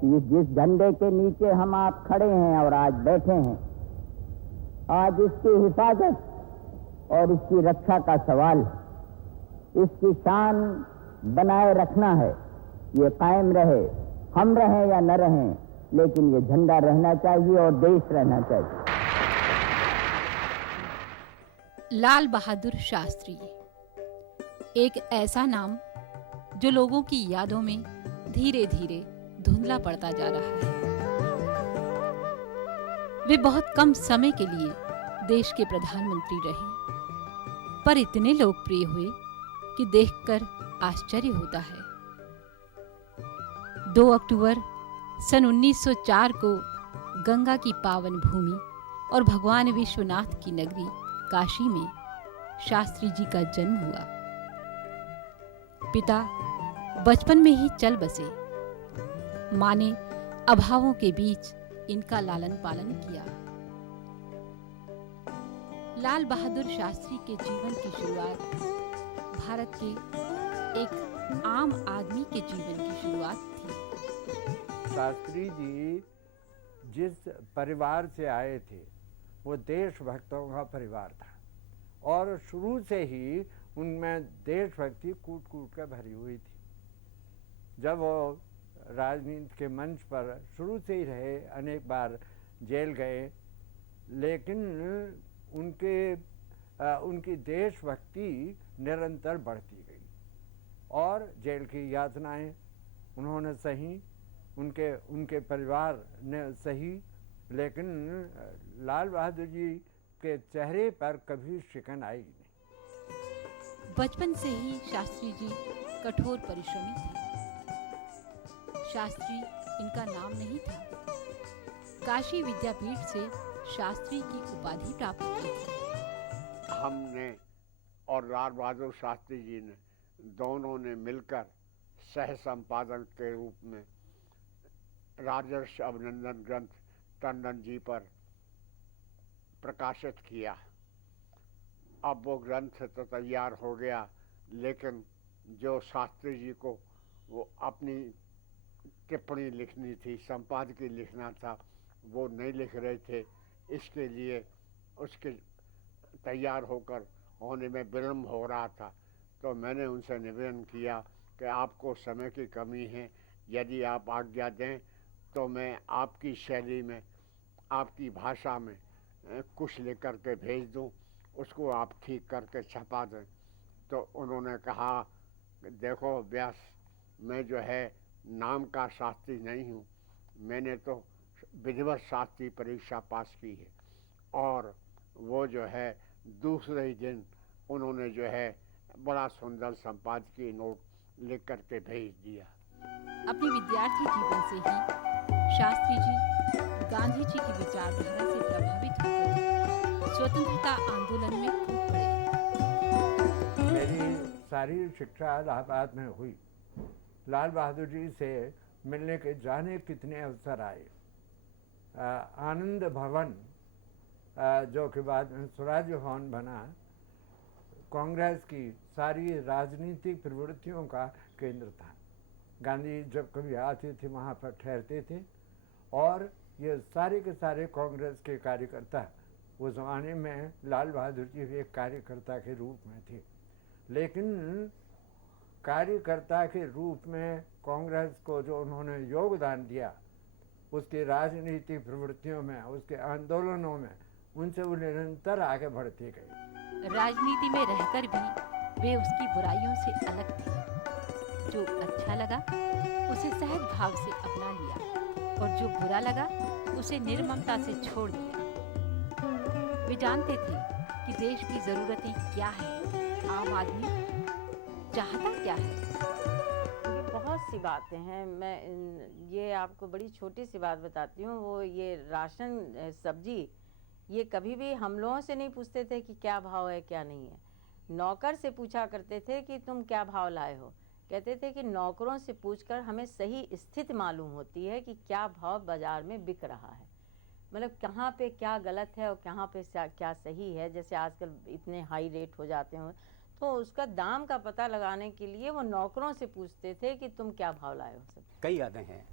कि जिस झंडे के नीचे हम आप खड़े हैं और आज बैठे हैं, आज इसकी हिफाजत और इसकी रक्षा का सवाल, इसकी शान बनाए रखना है। ये कायम रहे, हम रहें या न रहें, लेकिन ये झंडा रहना चाहिए और देश रहना चाहिए। लाल बहादुर शास्त्री, एक ऐसा नाम जो लोगों की यादों में धीरे धीरे धुंधला पड़ता जा रहा है। वे बहुत कम समय के लिए देश के प्रधानमंत्री रहे, पर इतने लोकप्रिय हुए कि देखकर आश्चर्य होता है। 2 अक्टूबर सन 1904 को गंगा की पावन भूमि और भगवान विश्वनाथ की नगरी काशी में शास्त्री जी का जन्म हुआ। पिता बचपन में ही चल बसे। मां ने अभावों के बीच इनका लालन पालन किया। लाल बहादुर शास्त्री के जीवन की शुरुआत भारत के एक आम आदमी के जीवन की शुरुआत थी। शास्त्री जी जिस परिवार से आए थे वो देशभक्तों का परिवार था और शुरू से ही उनमें देशभक्ति कूट कूट कर भरी हुई थी। जब वो राजनीति के मंच पर शुरू से ही रहे, अनेक बार जेल गए, लेकिन उनकी देशभक्ति निरंतर बढ़ती गई और जेल की यातनाएं उन्होंने सही, उनके परिवार ने सही, लेकिन लाल बहादुर जी के चेहरे पर कभी शिकन आई नहीं। बचपन से ही शास्त्री जी कठोर परिश्रमी थे। शास्त्री इनका नाम नहीं था। काशी विद्यापीठ से शास्त्री की उपाधि प्राप्त की थी। हमने और लाल बहादुर शास्त्री जी ने दोनों ने मिलकर सह संपादक के रूप में राजर्षि अभिनंदन ग्रंथ टंडन जी पर प्रकाशित किया। अब वो ग्रंथ तो तैयार हो गया, लेकिन जो शास्त्री जी को वो अपनी टिप्पणी लिखनी थी, संपादकीय लिखना था, वो नहीं लिख रहे थे। इसके लिए उसके तैयार होने में विलम्ब हो रहा था। तो मैंने उनसे निवेदन किया कि आपको समय की कमी है, यदि आप आज्ञा दें तो मैं आपकी शैली में, आपकी भाषा में कुछ लिख करके भेज दूं, उसको आप ठीक करके छपा दें। तो उन्होंने कहा, देखो व्यास, मैं जो है नाम का शास्त्री नहीं हूँ, मैंने तो विधिवत शास्त्री परीक्षा पास की है। और वो जो है दूसरे ही दिन उन्होंने जो है बड़ा सुंदर संपादकीय नोट लिख करके भेज दिया। अपने विद्यार्थी जीवन से ही शास्त्री जी गांधी जी की विचारधारा से प्रभावित होकर स्वतंत्रता आंदोलन में कूद पड़े। मेरी सारी शिक्षा इलाहाबाद में हुई। लाल बहादुर जी से मिलने के जाने कितने अवसर आए। आनंद भवन जो कि बाद में स्वराज्य भवन बना, कांग्रेस की सारी राजनीतिक प्रवृत्तियों का केंद्र था। गांधी जब कभी आते थे वहाँ पर ठहरते थे और ये सारे के सारे कांग्रेस के कार्यकर्ता उस ज़माने में लाल बहादुर जी भी एक कार्यकर्ता के रूप में थे। लेकिन कार्यकर्ता के रूप में कांग्रेस को जो उन्होंने योगदान दिया, उसकी राजनीतिक प्रवृत्तियों में, उसके आंदोलनों में, उनसे वो निरंतर आगे बढ़ते गए। राजनीति में रहकर भी वे उसकी बुराइयों से अलग थे। जो अच्छा लगा उसे सहज भाव से अपना लिया और जो बुरा लगा उसे निर्ममता से छोड़ दिया। वे जानते थे कि देश की जरूरतें क्या हैं, आम आदमी चाहता क्या है। बहुत सी बातें हैं। मैं ये आपको बड़ी छोटी सी बात बताती हूँ। वो ये राशन सब्जी, ये कभी भी हम लोगों से नहीं पूछते थे कि क्या भाव है क्या नहीं है। नौकर से पूछा करते थे कि तुम क्या भाव लाए हो। कहते थे कि नौकरों से पूछकर हमें सही स्थिति मालूम होती है कि क्या भाव बाजार में बिक रहा है, मतलब कहाँ पे क्या गलत है और कहाँ पे क्या सही है। जैसे आजकल इतने हाई रेट हो जाते हैं, तो उसका दाम का पता लगाने के लिए वो नौकरों से पूछते थे कि तुम क्या भाव लाए हो। सब कई यादें हैं।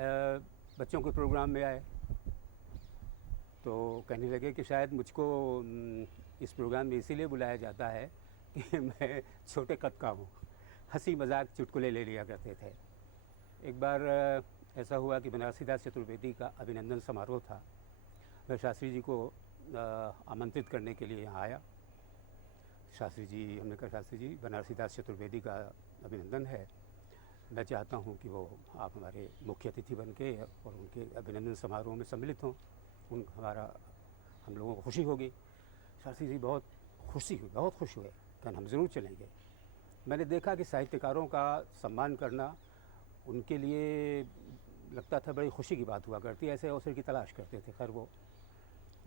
बच्चों के प्रोग्राम में आए तो कहने लगे कि शायद मुझको इस प्रोग्राम में इसीलिए बुलाया जाता है कि मैं छोटे कद का हूँ। हंसी मजाक चुटकुले ले लिया करते थे। एक बार ऐसा हुआ कि बनारसी दास चतुर्वेदी का अभिनंदन समारोह था। मैं शास्त्री जी को आमंत्रित करने के लिए यहाँ आया। शास्त्री जी, हमने कहा शास्त्री जी बनारसी दास चतुर्वेदी का अभिनंदन है, मैं चाहता हूँ कि वो आप हमारे मुख्य अतिथि बन के और उनके अभिनंदन समारोह में सम्मिलित हों। हम लोगों को खुशी होगी। शास्त्री जी बहुत खुश हुए, कहना हम ज़रूर चलेंगे। मैंने देखा कि साहित्यकारों का सम्मान करना उनके लिए लगता था बड़ी खुशी की बात हुआ करती, ऐसे अवसर की तलाश करते थे। खैर वो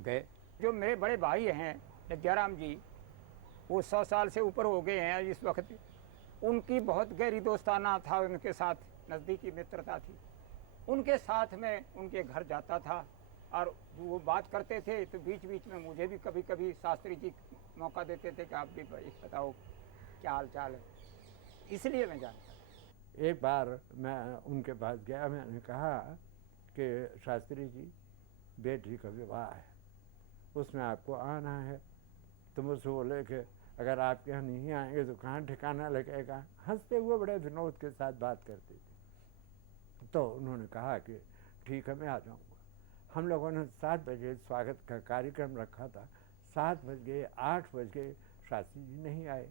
गए। जो मेरे बड़े भाई हैं विद्याराम जी, वो 100 साल से ऊपर हो गए हैं इस वक्त। उनकी बहुत गहरी दोस्ताना था, उनके साथ नज़दीकी मित्रता थी। उनके साथ में उनके घर जाता था और वो बात करते थे तो बीच बीच में मुझे भी कभी कभी शास्त्री जी मौका देते थे कि आप भी बताओ क्या हाल चाल है, इसलिए मैं जानता। एक बार मैं उनके पास गया, मैंने कहा कि शास्त्री जी बेटी का विवाह है, उसमें आपको आना है। तो मुझसे बोले कि अगर आपके यहाँ नहीं आएंगे तो कहाँ ठिकाना लगेगा। हंसते हुए बड़े विनोद के साथ बात करते थे। तो उन्होंने कहा कि ठीक है, मैं आ जाऊँगा। हम लोगों ने 7 बजे स्वागत का कार्यक्रम रखा था। 7 बज गए, 8 बज गए, शास्त्री जी नहीं आए।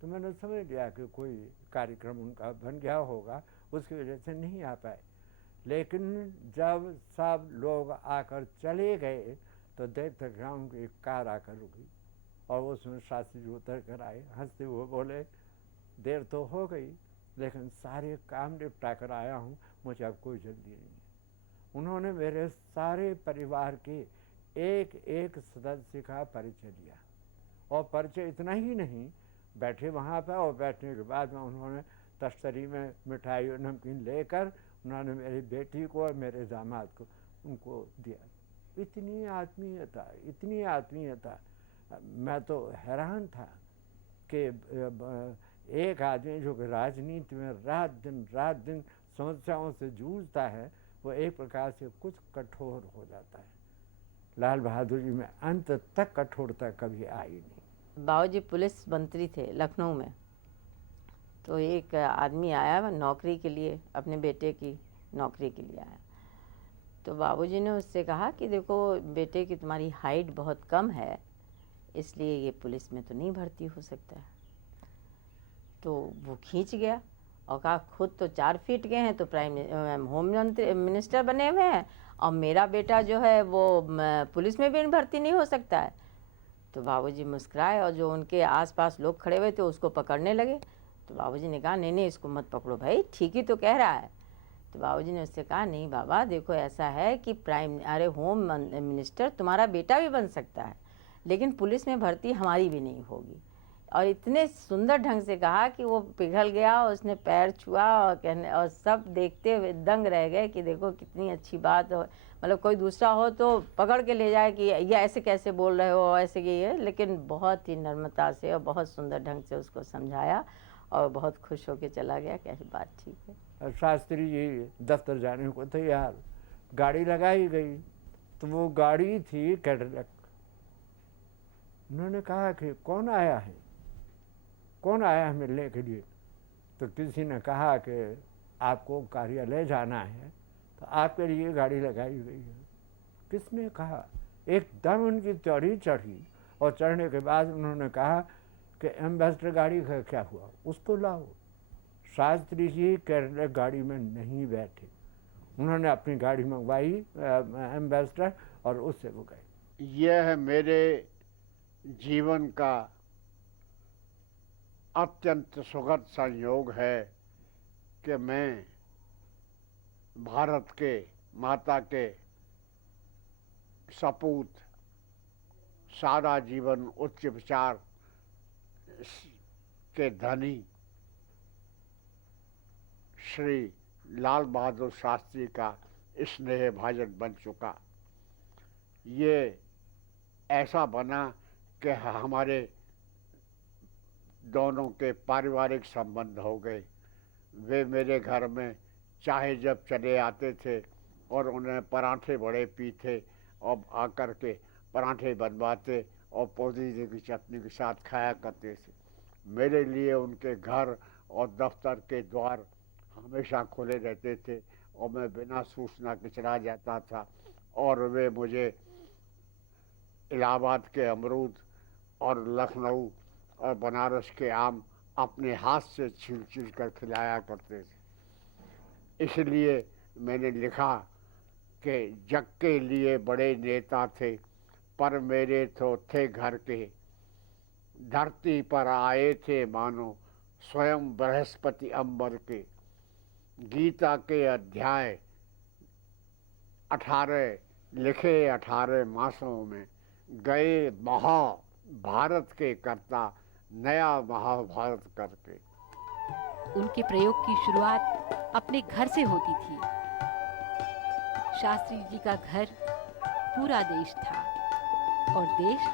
तो मैंने समझ लिया कि कोई कार्यक्रम उनका बन गया होगा, उसकी वजह से नहीं आ पाए। लेकिन जब सब लोग आकर चले गए तो देखते ग्राउंड की एक कार आकर रुकी और उसमें शास्त्री जी उतर कर आए। हंसते हुए बोले, देर तो हो गई लेकिन सारे काम निपटा कर आया हूँ, मुझे अब कोई जल्दी नहीं है। उन्होंने मेरे सारे परिवार के एक एक सदस्य का परिचय दिया। और परिचय इतना ही नहीं, बैठे वहाँ पर और बैठने के बाद में उन्होंने तश्तरी में मिठाई और नमकीन लेकर उन्होंने मेरी बेटी को और मेरे दामाद को उनको दिया। इतनी आत्मीयता, मैं तो हैरान था कि एक आदमी जो कि राजनीति में रात दिन समस्याओं से जूझता है, वो एक प्रकार से कुछ कठोर हो जाता है। लाल बहादुर जी में अंत तक कठोरता कभी आई नहीं। बाबूजी पुलिस मंत्री थे लखनऊ में। तो एक आदमी आया नौकरी के लिए, अपने बेटे की नौकरी के लिए आया। तो बाबूजी ने उससे कहा कि देखो बेटे की तुम्हारी हाइट बहुत कम है, इसलिए ये पुलिस में तो नहीं भर्ती हो सकता है। तो वो खींच गया और कहा खुद तो 4 फीट के हैं तो होम मिनिस्टर बने हुए हैं, और मेरा बेटा जो है वो पुलिस में भी भर्ती नहीं हो सकता है। तो बाबूजी मुस्कुराए और जो उनके आसपास लोग खड़े हुए थे उसको पकड़ने लगे। तो बाबूजी ने कहा नहीं इसको मत पकड़ो भाई, ठीक ही तो कह रहा है। तो बाबूजी ने उससे कहा नहीं बाबा, देखो ऐसा है कि होम मिनिस्टर तुम्हारा बेटा भी बन सकता है, लेकिन पुलिस में भर्ती हमारी भी नहीं होगी। और इतने सुंदर ढंग से कहा कि वो पिघल गया, उसने पैर छुआ और सब देखते हुए दंग रह गए कि देखो कितनी अच्छी बात हो। मतलब कोई दूसरा हो तो पकड़ के ले जाए कि ये ऐसे कैसे बोल रहे हो, ऐसे ये है, लेकिन बहुत ही नम्रता से और बहुत सुंदर ढंग से उसको समझाया और बहुत खुश होकर चला गया। क्या बात ठीक है। शास्त्री जी दफ्तर जाने को तैयार, गाड़ी लगाई गई तो वो गाड़ी थी कैडिलैक। उन्होंने कहा कि कौन आया है मिलने के लिए। तो किसी ने कहा कि आपको कार्यालय जाना है तो आपके लिए गाड़ी लगाई गई है। किसने कहा? एकदम उनकी त्योरी चढ़ी और चढ़ने के बाद उन्होंने कहा कि एम्बेसडर गाड़ी का क्या हुआ, उसको लाओ। शास्त्री जी कैडिलैक गाड़ी में नहीं बैठे, उन्होंने अपनी गाड़ी मंगवाई एम्बेसडर और उससे वो गए। यह मेरे जीवन का अत्यंत सुखद संयोग है कि मैं भारत के माता के सपूत सारा जीवन उच्च विचार के धनी श्री लाल बहादुर शास्त्री का स्नेह भाजन बन चुका। ये ऐसा बना कि हमारे दोनों के पारिवारिक संबंध हो गए। वे मेरे घर में चाहे जब चले आते थे और उन्हें पराठे बड़े पीते और आकर के पराठे बनवाते और पुदीने की चटनी के साथ खाया करते थे। मेरे लिए उनके घर और दफ्तर के द्वार हमेशा खुले रहते थे और मैं बिना सूचना के चला जाता था और वे मुझे इलाहाबाद के अमरूद और लखनऊ और बनारस के आम अपने हाथ से छील छील कर खिलाया करते थे। इसलिए मैंने लिखा कि जग के लिए बड़े नेता थे पर मेरे तो थे घर के, धरती पर आए थे मानो स्वयं बृहस्पति अंबर के। गीता के अध्याय 18 लिखे 18 मासों में, गए महाभारत के कर्ता नया महाभारत करके। उनके प्रयोग की शुरुआत अपने घर से होती थी। शास्त्री जी का घर पूरा देश था और देश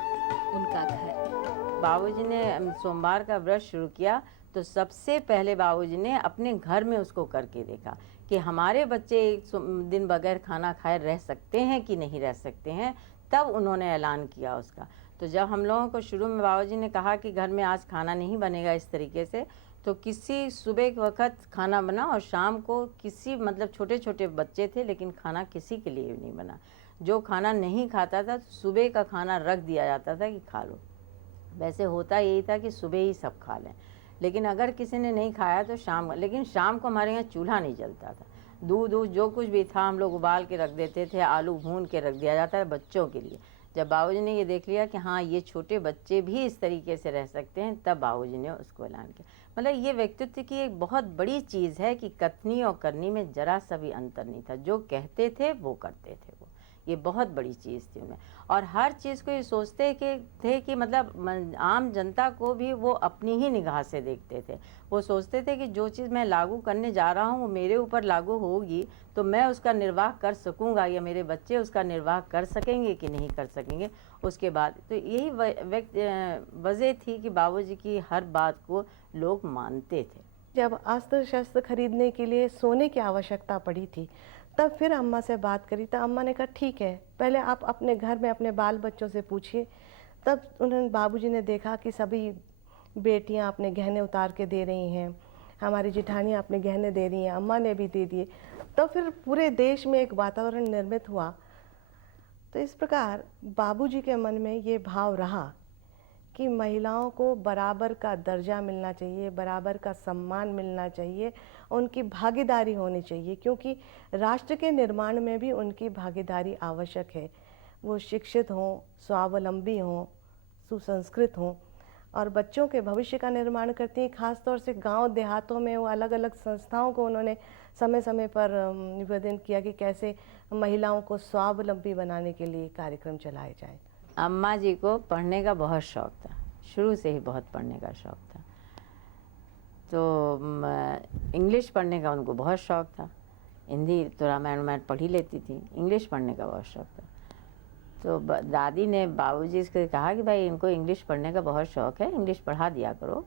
उनका घर। बाबूजी ने सोमवार का व्रत शुरू किया तो सबसे पहले बाबूजी ने अपने घर में उसको करके देखा कि हमारे बच्चे एक दिन बगैर खाना खाए रह सकते हैं कि नहीं रह सकते हैं। तब उन्होंने ऐलान किया उसका। तो जब हम लोगों को शुरू में बाबूजी ने कहा कि घर में आज खाना नहीं बनेगा इस तरीके से, तो किसी सुबह के वक्त खाना बना और शाम को किसी मतलब छोटे छोटे बच्चे थे लेकिन खाना किसी के लिए नहीं बना। जो खाना नहीं खाता था तो सुबह का खाना रख दिया जाता था कि खा लो। वैसे होता यही था कि सुबह ही सब खा लें, लेकिन अगर किसी ने नहीं खाया तो लेकिन शाम को हमारे यहाँ चूल्हा नहीं जलता था। दूध जो कुछ भी था हम लोग उबाल के रख देते थे, आलू भून के रख दिया जाता है बच्चों के लिए। जब बाबूजी ने ये देख लिया कि हाँ ये छोटे बच्चे भी इस तरीके से रह सकते हैं, तब बाबूजी ने उसको ऐलान किया। मतलब ये व्यक्तित्व की एक बहुत बड़ी चीज़ है कि कथनी और करनी में जरा सा भी अंतर नहीं था। जो कहते थे वो करते थे, वो ये बहुत बड़ी चीज़ थी उनमें। और हर चीज़ को ये सोचते थे कि मतलब आम जनता को भी वो अपनी ही निगाह से देखते थे। वो सोचते थे कि जो चीज़ मैं लागू करने जा रहा हूँ वो मेरे ऊपर लागू होगी तो मैं उसका निर्वाह कर सकूँगा या मेरे बच्चे उसका निर्वाह कर सकेंगे कि नहीं कर सकेंगे। उसके बाद तो यही वजह थी कि बाबूजी की हर बात को लोग मानते थे। जब अस्त्र शस्त्र खरीदने के लिए सोने की आवश्यकता पड़ी थी तब फिर अम्मा से बात करी तो अम्मा ने कहा ठीक है, पहले आप अपने घर में अपने बाल बच्चों से पूछिए। तब उन्होंने बाबूजी ने देखा कि सभी बेटियां अपने गहने उतार के दे रही हैं, हमारी जिठानियां अपने गहने दे रही हैं, अम्मा ने भी दे दिए। तो फिर पूरे देश में एक वातावरण निर्मित हुआ। तो इस प्रकार बाबूजी के मन में ये भाव रहा कि महिलाओं को बराबर का दर्जा मिलना चाहिए, बराबर का सम्मान मिलना चाहिए, उनकी भागीदारी होनी चाहिए, क्योंकि राष्ट्र के निर्माण में भी उनकी भागीदारी आवश्यक है। वो शिक्षित हों, स्वावलंबी हों, सुसंस्कृत हों और बच्चों के भविष्य का निर्माण करती हैं। खास तौर से गांव देहातों में वो अलग अलग संस्थाओं को उन्होंने समय समय पर निवेदन किया कि कैसे महिलाओं को स्वावलंबी बनाने के लिए कार्यक्रम चलाए जाए। अम्मा जी को पढ़ने का बहुत शौक़ था, शुरू से ही बहुत पढ़ने का शौक़ था। तो इंग्लिश पढ़ने का उनको बहुत शौक़ था। हिंदी तो रामायण पढ़ ही लेती थी, इंग्लिश पढ़ने का बहुत शौक़ था। तो दादी ने बाबूजी से कहा कि भाई इनको इंग्लिश पढ़ने का बहुत शौक़ है, इंग्लिश पढ़ा दिया करो।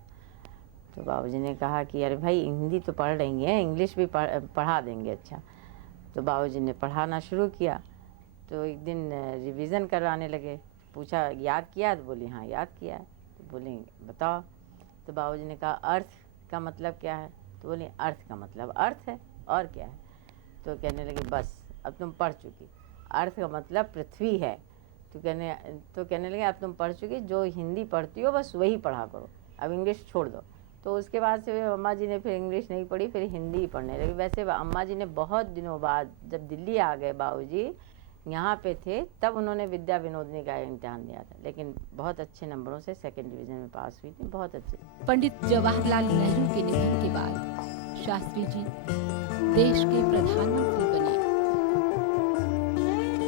तो बाबूजी ने कहा कि अरे भाई हिंदी तो पढ़ रही हैं, इंग्लिश भी पढ़ा देंगे। अच्छा, तो बाबूजी ने पढ़ाना शुरू किया। तो एक दिन रिवीज़न करवाने लगे, पूछा याद किया? तो बोली हाँ याद किया है। तो बोली बताओ। तो बाबूजी ने कहा अर्थ का मतलब क्या है? तो बोली अर्थ का मतलब अर्थ है, और क्या है? तो कहने लगे बस अब तुम पढ़ चुकी, अर्थ का मतलब पृथ्वी है। तो कहने लगे अब तुम पढ़ चुकी, जो हिंदी पढ़ती हो बस वही पढ़ा करो, अब इंग्लिश छोड़ दो। तो उसके बाद से अम्मा जी ने फिर इंग्लिश नहीं पढ़ी, फिर हिंदी ही पढ़ने लगी। वैसे अम्मा जी ने बहुत दिनों बाद जब दिल्ली आ गए बाबूजी यहाँ पे थे, तब उन्होंने विद्या विनोदनी का इम्तिहान दिया था, लेकिन बहुत अच्छे नंबरों से 2nd डिवीज़न में पास हुई थी, बहुत अच्छे। पंडित जवाहरलाल नेहरू के निधन के बाद शास्त्री जी देश के प्रधानमंत्री बने।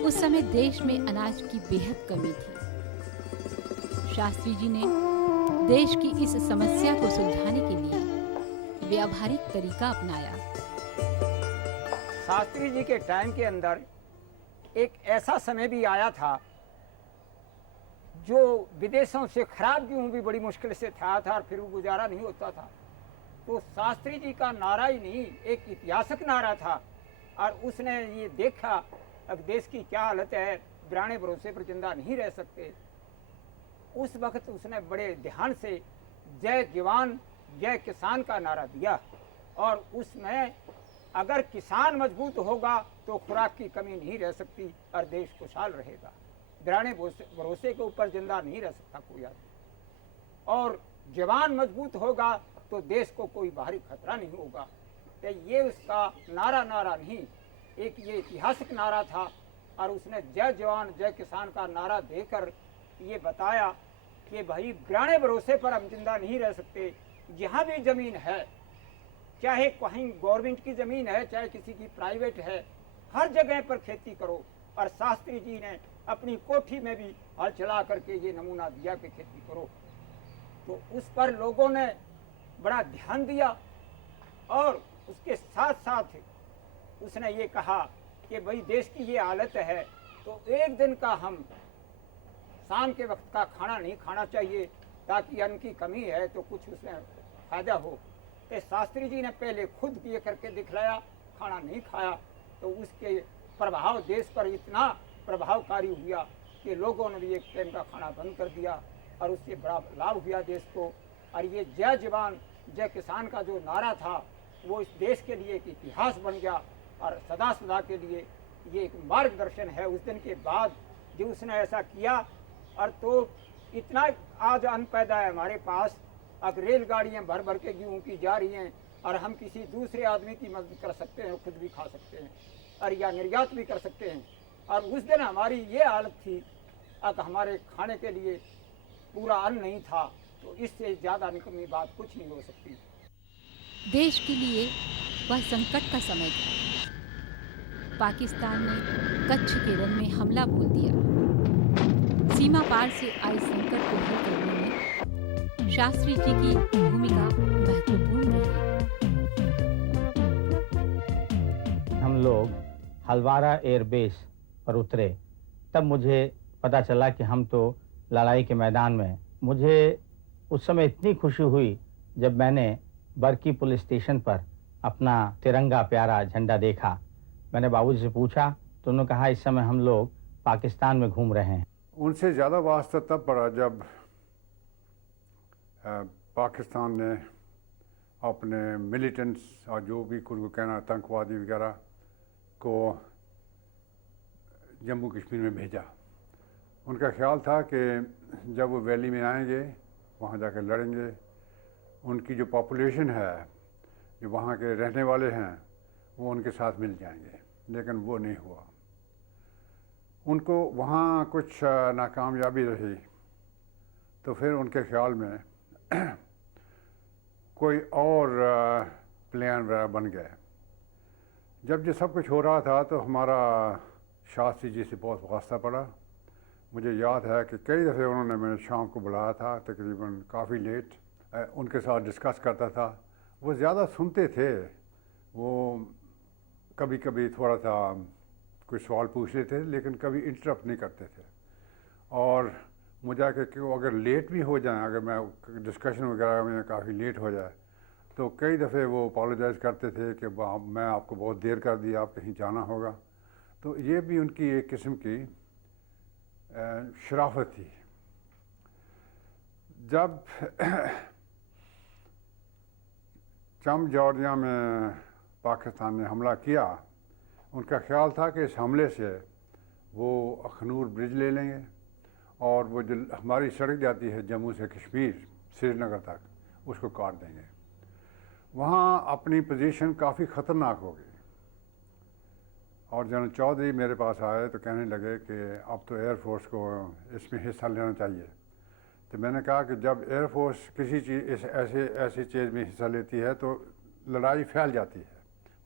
उस समय देश में अनाज की बेहद कमी थी। शास्त्री जी ने देश की इस समस्या को सुलझाने के लिए व्यावहारिक तरीका अपनाया। शास्त्री जी के टाइम के अंदर एक ऐसा समय भी आया था जो विदेशों से खराब गेहूं भी बड़ी मुश्किल से था और फिर वो गुजारा नहीं होता था। तो शास्त्री जी का नारा ही नहीं, एक ऐतिहासिक नारा था। और उसने ये देखा अब देश की क्या हालत है, बिराने भरोसे पर जिंदा नहीं रह सकते। उस वक्त उसने बड़े ध्यान से जय जवान जय किसान का नारा दिया, और उसमें अगर किसान मजबूत होगा तो खुराक की कमी नहीं रह सकती और देश खुशहाल रहेगा। बिराने भरोसे के ऊपर जिंदा नहीं रह सकता कोई आदमी, और जवान मजबूत होगा तो देश को कोई बाहरी खतरा नहीं होगा। तो ये उसका नारा नहीं, एक ये ऐतिहासिक नारा था। और उसने जय जवान जय किसान का नारा देकर ये बताया कि भाई बिराने भरोसे पर हम जिंदा नहीं रह सकते। जहाँ भी जमीन है, चाहे कहीं गवर्नमेंट की जमीन है चाहे किसी की प्राइवेट है, हर जगह पर खेती करो। और शास्त्री जी ने अपनी कोठी में भी हल चला करके ये नमूना दिया कि खेती करो। तो उस पर लोगों ने बड़ा ध्यान दिया, और उसके साथ साथ उसने ये कहा कि भाई देश की ये हालत है तो एक दिन का हम शाम के वक्त का खाना नहीं खाना चाहिए, ताकि अन्न की कमी है तो कुछ उसमें फायदा हो। तो शास्त्री जी ने पहले खुद ये करके दिखलाया, खाना नहीं खाया, तो उसके प्रभाव देश पर इतना प्रभावकारी हुआ कि लोगों ने भी एक टाइम का खाना बंद कर दिया, और उससे बड़ा लाभ हुआ देश को। और ये जय जवान जय किसान का जो नारा था वो इस देश के लिए एक इतिहास बन गया, और सदा सदा के लिए ये एक मार्गदर्शन है। उस दिन के बाद जो उसने ऐसा किया, और तो इतना आज अन्न पैदा है हमारे पास, अब रेलगाड़ियाँ भर भर के गेहूँ की जा रही हैं, और हम किसी दूसरे आदमी की मदद कर सकते हैं, खुद भी खा सकते हैं और या निर्यात भी कर सकते हैं। और उस दिन हमारी ये हालत थी, अब हमारे खाने के लिए पूरा अन्न नहीं था, तो इससे ज़्यादा निकम्मी बात कुछ नहीं हो सकती। देश के लिए वह संकट का समय था। पाकिस्तान ने कच्छ के रण में हमला बोल दिया। सीमा पार से आए संकट को हल करने में शास्त्री जी की भूमिका महत्वपूर्ण रही। हम लोग हलवारा एयरबेस पर उतरे, तब मुझे पता चला कि हम तो लड़ाई के मैदान में। मुझे उस समय इतनी खुशी हुई जब मैंने बरकी पुलिस स्टेशन पर अपना तिरंगा प्यारा झंडा देखा। मैंने बाबूजी से पूछा तो उन्होंने कहा इस समय हम लोग पाकिस्तान में घूम रहे हैं। उनसे ज़्यादा वास्ता तब पड़ा जब पाकिस्तान ने अपने मिलिटेंट्स और जो भी कुछ कहना आतंकवादी वगैरह को जम्मू कश्मीर में भेजा। उनका ख्याल था कि जब वो वैली में आएंगे वहाँ जाकर लड़ेंगे, उनकी जो पॉपुलेशन है, जो वहाँ के रहने वाले हैं, वो उनके साथ मिल जाएंगे। लेकिन वो नहीं हुआ। उनको वहाँ कुछ नाकामयाबी रही, तो फिर उनके ख्याल में कोई और प्लान वगैरह बन गए। जब ये सब कुछ हो रहा था तो हमारा शास्त्री जी से बहुत वास्ता पड़ा। मुझे याद है कि कई दफ़े उन्होंने मैंने शाम को बुलाया था, तकरीबन काफ़ी लेट, उनके साथ डिस्कस करता था। वो ज़्यादा सुनते थे, वो कभी कभी थोड़ा सा कुछ सवाल पूछ लेते थे, लेकिन कभी इंटरप्ट नहीं करते थे। और मुझे कि अगर लेट भी हो जाए, अगर मैं डिस्कशन वगैरह में काफ़ी लेट हो जाए, तो कई दफ़े वो अपोलोजाइज़ करते थे कि मैं आपको बहुत देर कर दिया, आप कहीं जाना होगा। तो ये भी उनकी एक किस्म की शराफत थी। जब चम जॉर्जिया में पाकिस्तान ने हमला किया, उनका ख्याल था कि इस हमले से वो अखनूर ब्रिज ले लेंगे, और वो जो हमारी सड़क जाती है जम्मू से कश्मीर श्रीनगर तक, उसको काट देंगे। वहाँ अपनी पोजीशन काफ़ी ख़तरनाक हो गई। और जनरल चौधरी मेरे पास आए तो कहने लगे कि अब तो एयरफोर्स को इसमें हिस्सा लेना चाहिए। तो मैंने कहा कि जब एयरफोर्स किसी चीज़ ऐसी चीज़ में हिस्सा लेती है तो लड़ाई फैल जाती है,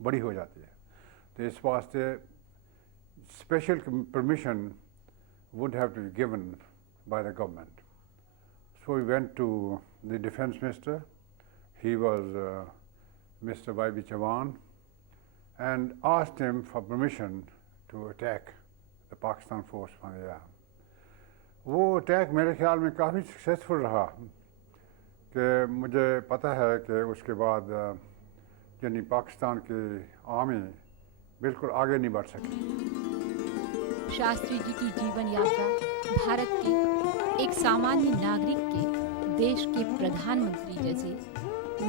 बड़ी हो जाती है। तो इस वास्ते special permission would have to be given by the government. So we went to the defense minister. He was Mr. Y.B. Chavan, and asked him for permission to attack the Pakistan force from the air. वो attack मेरे ख्याल में काफ़ी successful रहा, कि मुझे पता है कि उसके बाद यानी पाकिस्तान की आर्मी बिल्कुल आगे नहीं बढ़ सकी। शास्त्री जी की जीवन यात्रा भारत के एक सामान्य नागरिक के देश के प्रधानमंत्री जैसे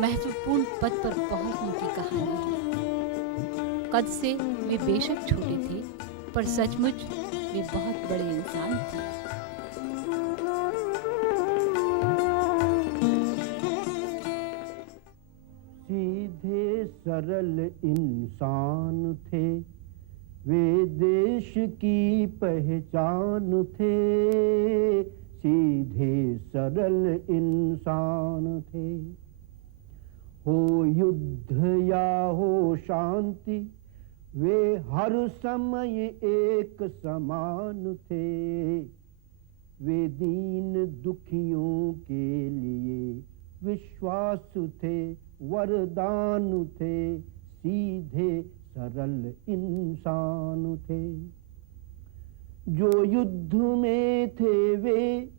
महत्वपूर्ण पद पर पहुंचने की कहानी है। कद से वे बेशक छोटे थे, पर सचमुच वे बहुत बड़े इंसान थे। सीधे सरल इंसान थे, वे देश की पहचान थे। सीधे सरल इंसान थे। हो युद्ध या हो शांति, वे हर समय एक समान थे। वे दीन दुखियों के लिए विश्वास थे, वरदान थे। सीधे सरल इंसान थे। जो युद्ध में थे वे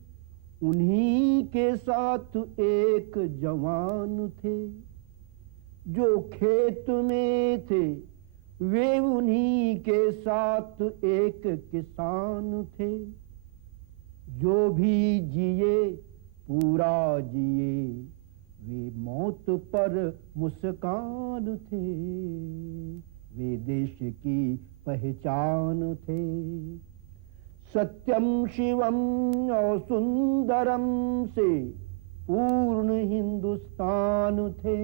उन्हीं के साथ एक जवान थे। जो खेत में थे वे उन्हीं के साथ एक किसान थे। जो भी जिए पूरा जिए, वे मौत पर मुस्कान थे। वे देश की पहचान थे। सत्यम शिवम और सुंदरम से पूर्ण हिंदुस्तान थे।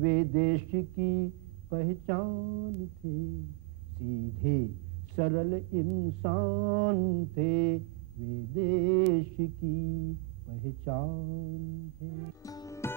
वे देश की पहचान थे। सीधे सरल इंसान थे। वे देश की पहचान थे।